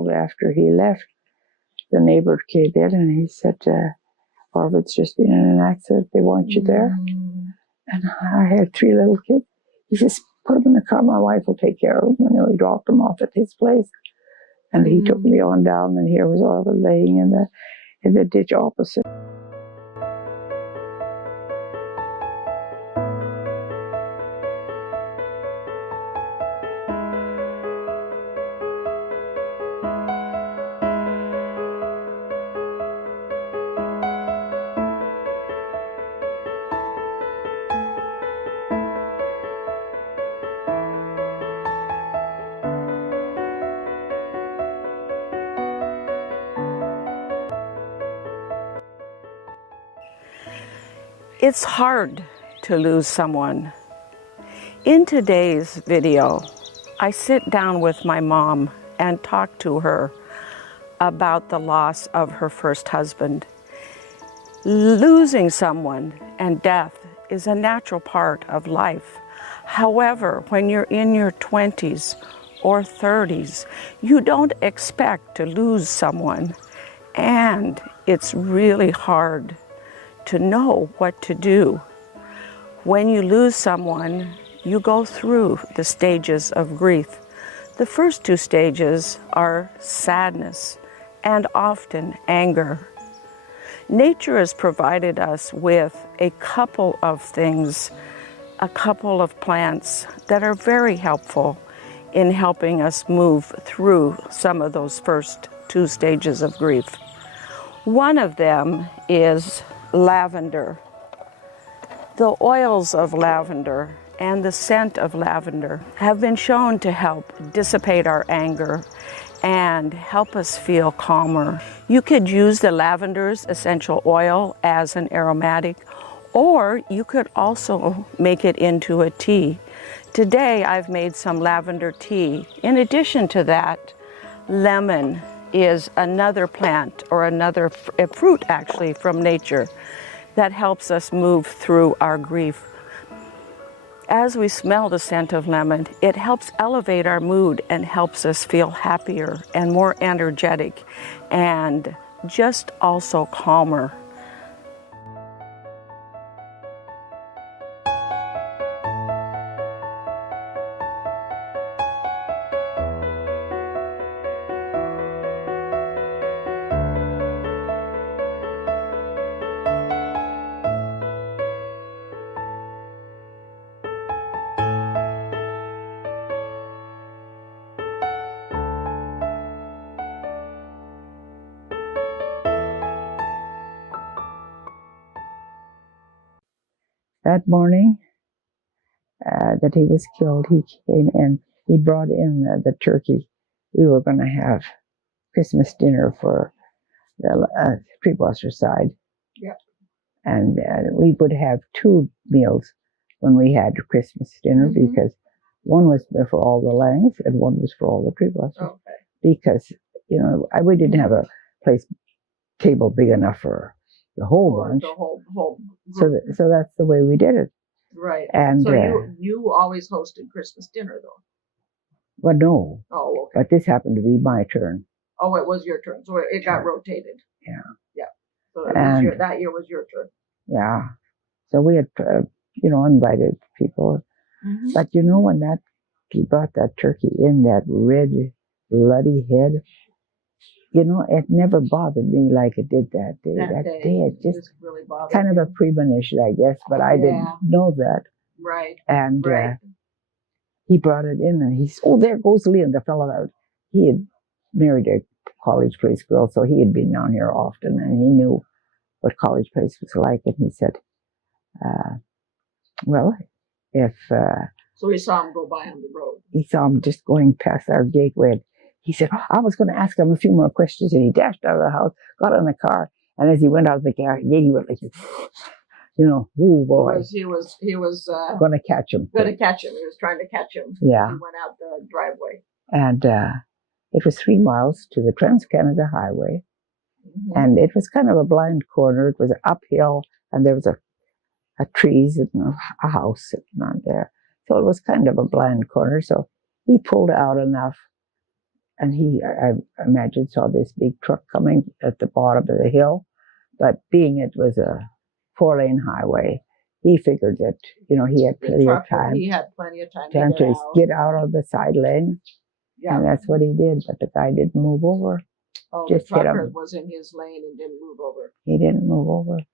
called after he left. The neighbor came in and he said, Orvid's just been in an accident. They want you there. And I had 3 little kids. He says, put them in the car. My wife will take care of them. And he dropped them off at his place. And he took me on down, and here was Orvid laying in the ditch opposite. It's hard to lose someone. In today's video, I sit down with my mom and talk to her about the loss of her first husband. Losing someone and death is a natural part of life. However, when you're in your 20s or 30s, you don't expect to lose someone, and it's really hard to know what to do. When you lose someone, you go through the stages of grief. The first 2 stages are sadness and often anger. Nature has provided us with a couple of things, a couple of plants that are very helpful in helping us move through some of those first 2 stages of grief. One of them is lavender. The oils of lavender and the scent of lavender have been shown to help dissipate our anger and help us feel calmer. You could use the lavender's essential oil as an aromatic, or you could also make it into a tea. Today I've made some lavender tea. In addition to that, lemon is another plant, or another fruit actually from nature, that helps us move through our grief. As we smell the scent of lemon, it helps elevate our mood and helps us feel happier and more energetic and just also calmer. That morning that he was killed, he came in, he brought in the turkey. We were going to have Christmas dinner for the Treebosser side. Yep. And we would have 2 meals when we had Christmas dinner, because one was for all the Langs and one was for all the Treebossers. Okay. Because, we didn't have a table big enough for the whole bunch. The whole So that's the way we did it. Right. And so you always hosted Christmas dinner, though? Well, no. Oh, okay. But this happened to be my turn. Oh, it was your turn. So it got rotated. Yeah. Yeah. So that year was your turn. Yeah. So we had, invited people. But when he brought that turkey in, that red, bloody head, it never bothered me like it did that day. That day it just really bothered kind of a premonition, I guess, but I didn't know that. Right. And he brought it in, and he said, "Oh, there goes Leon, the fellow that he had married a College Place girl, so he had been down here often, and he knew what College Place was like." And he said, "Well, if..." So he saw him go by on the road. He saw him just going past our gateway. And he said, "I was going to ask him a few more questions." And he dashed out of the house, got in the car, and as he went out of the gate, he went like, oh boy. He was going to catch him. Going to catch him. He was trying to catch him. Yeah. He went out the driveway. And it was 3 miles to the Trans-Canada Highway. And it was kind of a blind corner. It was uphill, and there was a trees and a house sitting on there. So it was kind of a blind corner. So he pulled out enough and I imagine, saw this big truck coming at the bottom of the hill. But being it was a 4-lane highway, he figured that, he had plenty of time. He had plenty of time to get out of the side lane. Yeah. And that's what he did. But the guy didn't move over. Oh, Just the trucker was in his lane and didn't move over. He didn't move over.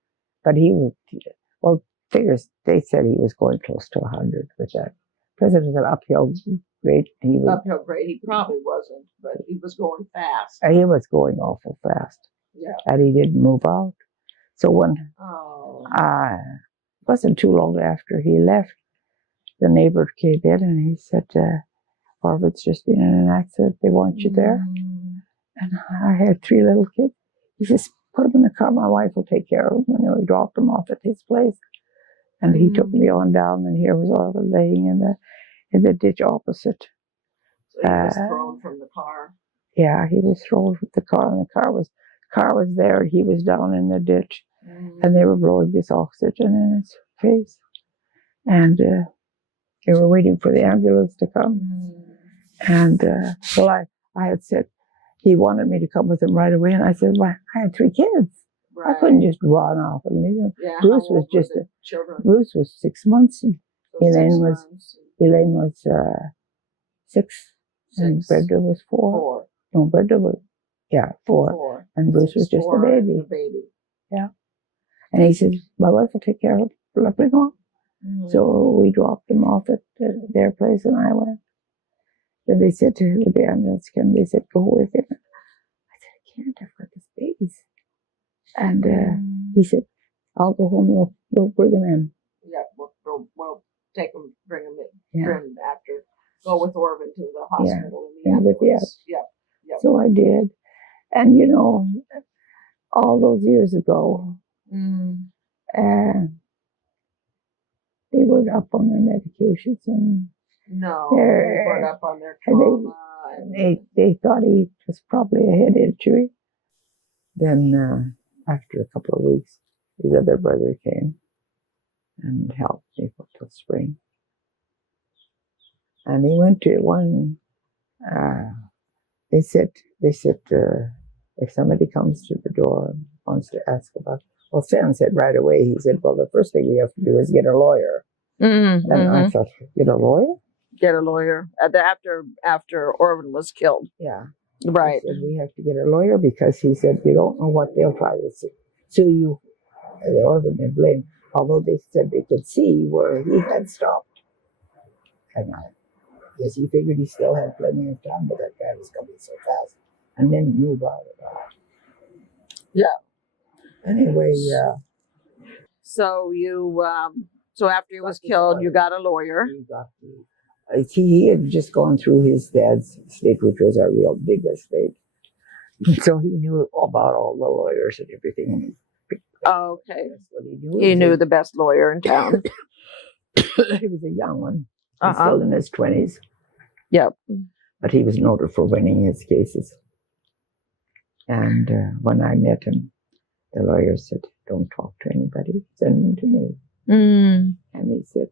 But he was, they said he was going close to 100 with that. Because it was an uphill grade. Uphill grade, he probably wasn't, but he was going fast. He was going awful fast. Yeah. And he didn't move out. So when, wasn't too long after he left, the neighbor came in and he said, Orvid's just been in an accident. They want you there. And I had 3 little kids. He says, put them in the car. My wife will take care of them. And then we dropped them off at his place. And he took me on down, and here was Orvid laying in the ditch opposite. So he was thrown from the car. Yeah, he was thrown from the car, and the car was there, and he was down in the ditch. And they were blowing this oxygen in his face. And they were waiting for the ambulance to come. And so I had said, he wanted me to come with him right away. And I said, well, I had 3 kids. Right. I couldn't just run off and leave them. Yeah, Bruce was 6 months. And Elaine was 6. And Brenda was 4. No, Brenda was, 4. And Bruce was just a baby. Yeah. And he said, my wife will take care of him. Let me go. So we dropped him off at their place, and I went. Then they said when the ambulance came, they said, go with him. I said, I can't, I've got these babies. And he said, I'll go home, we'll bring him in. Yeah, we'll take him, bring him in, after, go with Orvin to the hospital. Yeah. So I did. And, all those years ago, they were up on their medications, and they weren't up on their trauma. They thought he was probably a head injury. Then after a couple of weeks, his other brother came and helped me till spring. And he went to one. They said if somebody comes to the door and wants to ask about. Well, Sam said right away, he said, well, the first thing we have to do is get a lawyer. And I thought, get a lawyer? Get a lawyer after Orvin was killed. Yeah. Right. He said, we have to get a lawyer because he said, you don't know what they'll try to sue you. Orvin and blame. Although they said they could see where he had stopped. And I guess he figured he still had plenty of time, but that guy was coming so fast. And then move out of that. Yeah. Anyway, So you, so after he was killed, you got a lawyer. He had just gone through his dad's estate, which was a real big estate. So he knew about all the lawyers and everything. Oh, okay. That's what he knew. He knew the best lawyer in town. He was a young one. He's still in his 20s. Yep. But he was noted for winning his cases. And when I met him, the lawyer said, don't talk to anybody, send them to me. And he said,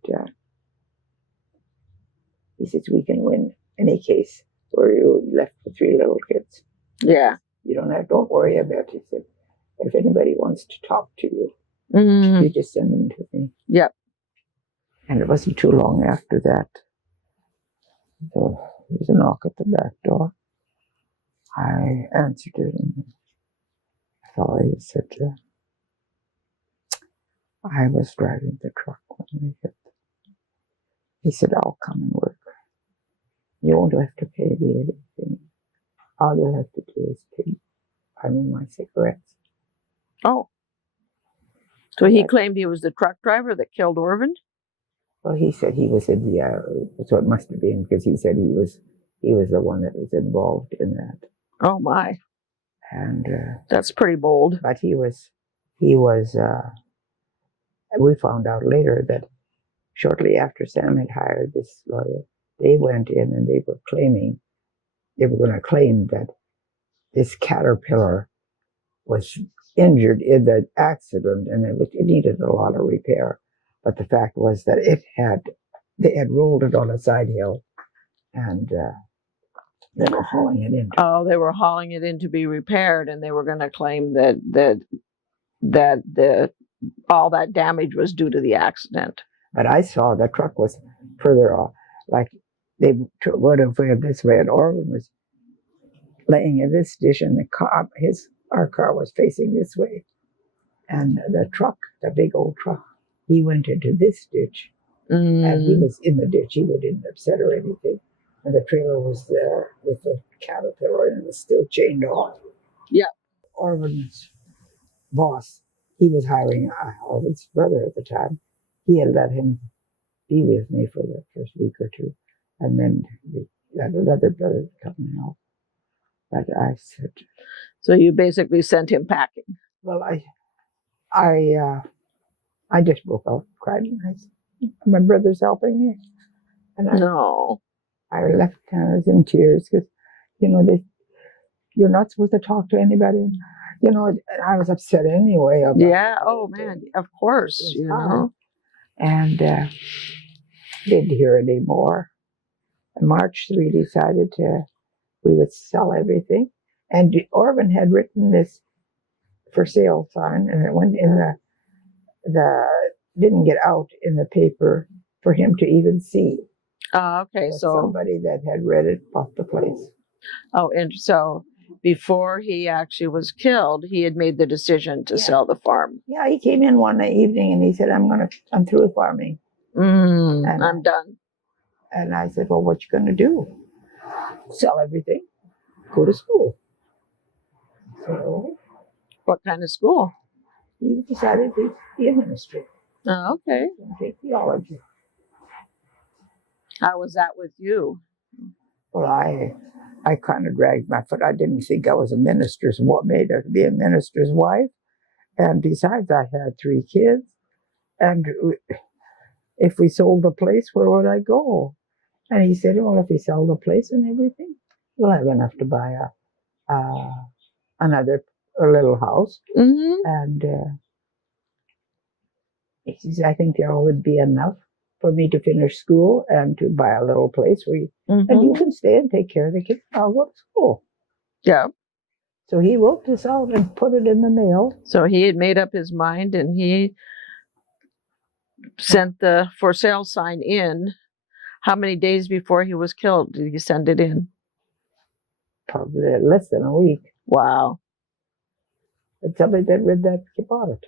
we can win any case where you left with 3 little kids. Yeah. You don't worry about it. He said, but if anybody wants to talk to you, you just send them to me. Yep. And it wasn't too long after that. So there was a knock at the back door. I answered it, and I thought he said, I was driving the truck when we hit. He said, I'll come and work. You won't have to pay me anything. All you'll have to do is pay my cigarettes. Oh. So he claimed he was the truck driver that killed Orvin? Well, he said he was in so it must have been, because he said he was the one that was involved in that. Oh my. And that's pretty bold. But he was we found out later that shortly after Sam had hired this lawyer, they went in and they were going to claim that this Caterpillar was injured in the accident and it needed a lot of repair. But the fact was that they had rolled it on a side hill, and They were hauling it in. Oh, they were hauling it in to be repaired, and they were going to claim that all that damage was due to the accident. But I saw the truck was further off, like they would have went this way, and Orvin was laying in this ditch, and our car was facing this way, and the truck, the big old truck, he went into this ditch, and he was in the ditch. He wouldn't upset or anything, and the trailer was there with the caterpillar, and it was still chained on. Yeah, Orvin's boss, he was hiring Orvin's brother at the time. He had let him be with me for the first week or two, and then that other brother come and help. But I said, so you basically sent him packing. well, I just broke out crying. I said, my brother's helping me, and I left and I was in tears because, you're not supposed to talk to anybody. I was upset anyway. Yeah. Oh man, of course. And didn't hear any more. On March 3, decided we would sell everything. And Orvin had written this for sale sign, and it went in didn't get out in the paper for him to even see. Okay, but so somebody that had read it bought the place. Oh, and so before he actually was killed, he had made the decision to sell the farm. Yeah, he came in one evening and he said, I'm through with farming. And I'm done. And I said, well, what you going to do? Sell everything, go to school. So, what kind of school? He decided to be a ministry. Oh, okay. Take theology. How was that with you? Well, I kind of dragged my foot. I didn't think I was a minister's, what made her to be a minister's wife. And besides, I had 3 kids. And if we sold the place, where would I go? And he said, well, if we sell the place and everything, we'll have enough to buy a little house. And he says, I think there would be enough for me to finish school and to buy a little place where and you can stay and take care of the kids. I'll go to school. Yeah. So he wrote this out and put it in the mail. So he had made up his mind, and he sent the for sale sign in. How many days before he was killed did he send it in? Probably less than a week. Wow. But somebody that read that bought it.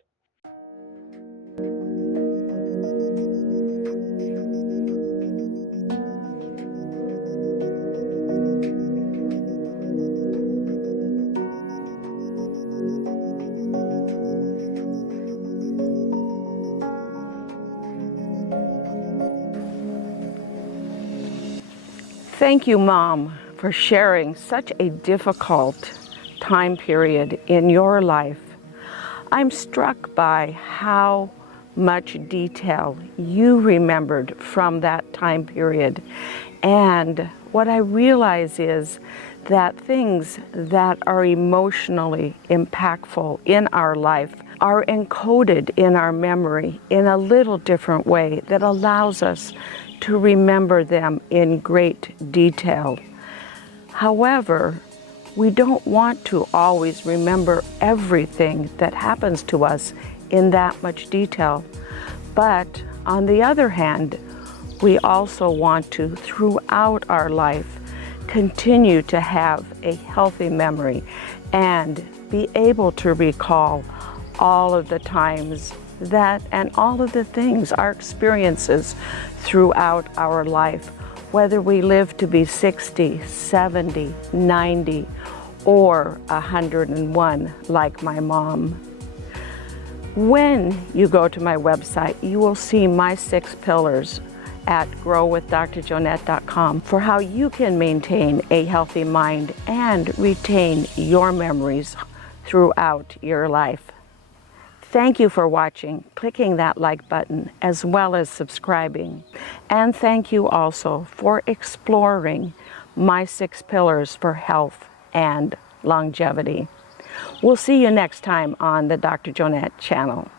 Thank you, Mom, for sharing such a difficult time period in your life. I'm struck by how much detail you remembered from that time period. And what I realize is that things that are emotionally impactful in our life are encoded in our memory in a little different way that allows us to remember them in great detail. However, we don't want to always remember everything that happens to us in that much detail. But on the other hand, we also want to, throughout our life, continue to have a healthy memory and be able to recall all of the times that and all of the things, our experiences throughout our life, whether we live to be 60, 70, 90, or 101 like my mom. When you go to my website, you will see my 6 pillars at growwithdrjonette.com for how you can maintain a healthy mind and retain your memories throughout your life. Thank you for watching, clicking that like button, as well as subscribing. And thank you also for exploring my 6 pillars for health and longevity. We'll see you next time on the Dr. Jonette channel.